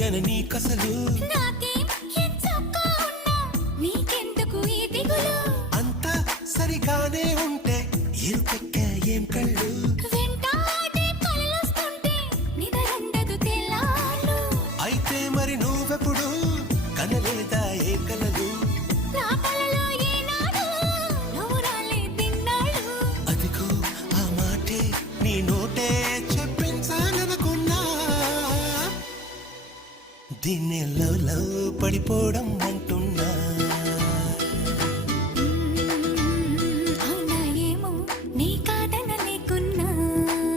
మధ్యన నీకసలు అంతా సరిగానే ఉంటే ఇరుపెక్క ఏం కళ్ళు అయితే మరి నువ్వెప్పుడు కనలేదా ఏ కలలు అదిగో ఆ మాటే నీ నోటే చెప్పించాలనుకున్నా దీన్ని లవ్ లవ్ పడిపోవడం అంటున్నా